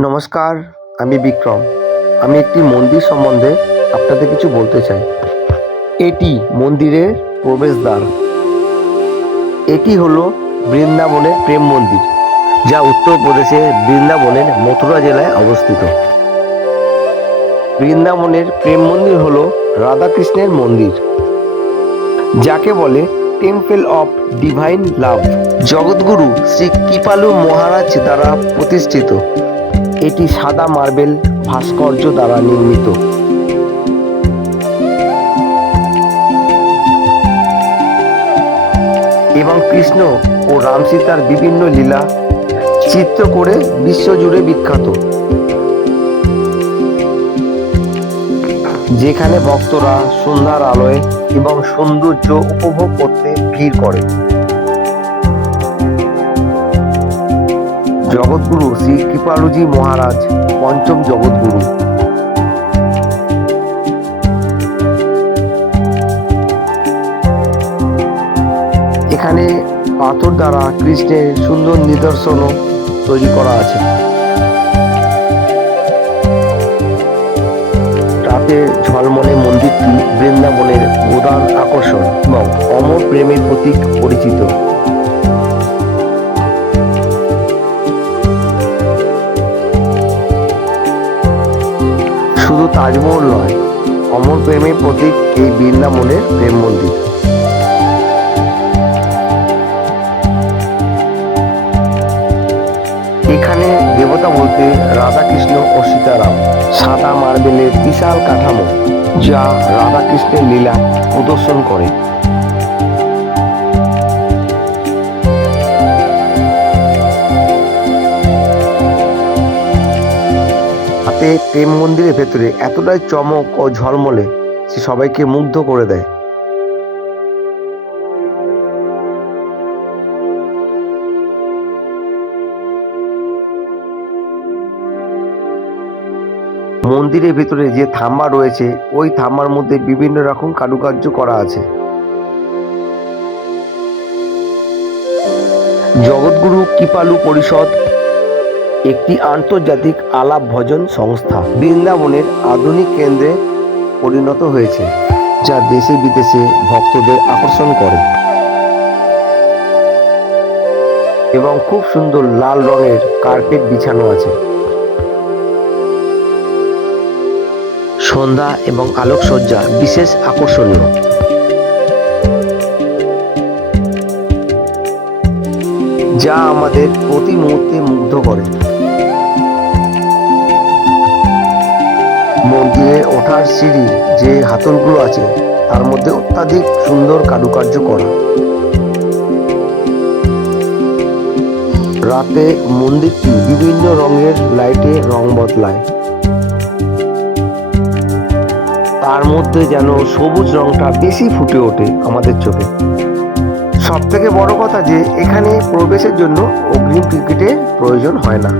নমস্কার, আমি বিক্রম। আমি একটি মন্দির সম্বন্ধে আপনাদের কিছু বলতে চাই। এটি মন্দিরের প্রবেশদ্বার। এটি হলো বৃন্দাবনের প্রেম মন্দির, যা উত্তরপ্রদেশের বৃন্দাবনের মথুরা জেলায় অবস্থিত। বৃন্দাবনের প্রেম মন্দির হলো রাধাকৃষ্ণের মন্দির, যাকে বলে টেম্পল অফ ডিভাইন লাভ। জগৎগুরু শ্রী কৃপালু মহারাজ দ্বারা প্রতিষ্ঠিত। এটি সাদা মার্বেল ভাস্কর্য দ্বারা নির্মিত। এবং কৃষ্ণ ও রাম সীতার বিভিন্ন লীলা চিত্র করে বিশ্বজুড়ে বিখ্যাত, যেখানে ভক্তরা সন্ধ্যার আলোয় এবং সৌন্দর্য উপভোগ করতে ভিড় করে। জগৎগুরু শ্রী কৃপালুজি মহারাজ পঞ্চম জগৎগুরু। এখানে পাথর দ্বারা কৃষ্ণের সুন্দর নিদর্শনও তৈরি করা আছে। রাতে ঝলমলে মন্দিরটি বৃন্দাবনের প্রধান আকর্ষণ এবং অমর প্রেমের প্রতীক পরিচিত। শুধু তাজমহল নয়, অমর প্রেমের প্রতীক এই বৃন্দাবনের প্রেম মন্দির। এখানে দেবতা বলতে রাধাকৃষ্ণ ও সীতারাম। সাদা মার্বেলের বিশাল কাঠামো, যা রাধাকৃষ্ণের লীলা প্রদর্শন করে। হাতে প্রেম মন্দিরের ভেতরে এতটাই চমক ও ঝলমলে, সে সবাইকে মুগ্ধ করে দেয়। মন্দিরের ভিতরে যে থাম্বা রয়েছে, ওই থাম্বার মধ্যে বিভিন্ন রকম কারুকার্য করা আছে। জগৎগুরু কৃপালু পরিষদ একটি আন্তর্জাতিক আলাপ ভজন সংস্থা বৃন্দাবনের আধুনিক কেন্দ্রে পরিণত হয়েছে, যা দেশে বিদেশে ভক্তদের আকর্ষণ করে। এবং খুব সুন্দর লাল রঙের কার্পেট বিছানো আছে। সন্ধ্যা এবং আলোকসজ্জা বিশেষ আকর্ষণীয়। যা আমাদের প্রতি মুহূর্তে মুগ্ধ করে। মন্দিরে ওঠার সিঁড়ির যে হাতলগুলো আছে, তার মধ্যে অত্যাধিক সুন্দর কারুকার্য করা। রাতে মন্দিরটি বিভিন্ন রঙের লাইটে রং বদলায়। তার মধ্যে যেন সবুজ রংটা বেশি ফুটে ওঠে আমাদের চোখে। সব থেকে বড় কথা যে এখানে প্রবেশের জন্য অগ্রিম টিকিটের প্রয়োজন হয় না।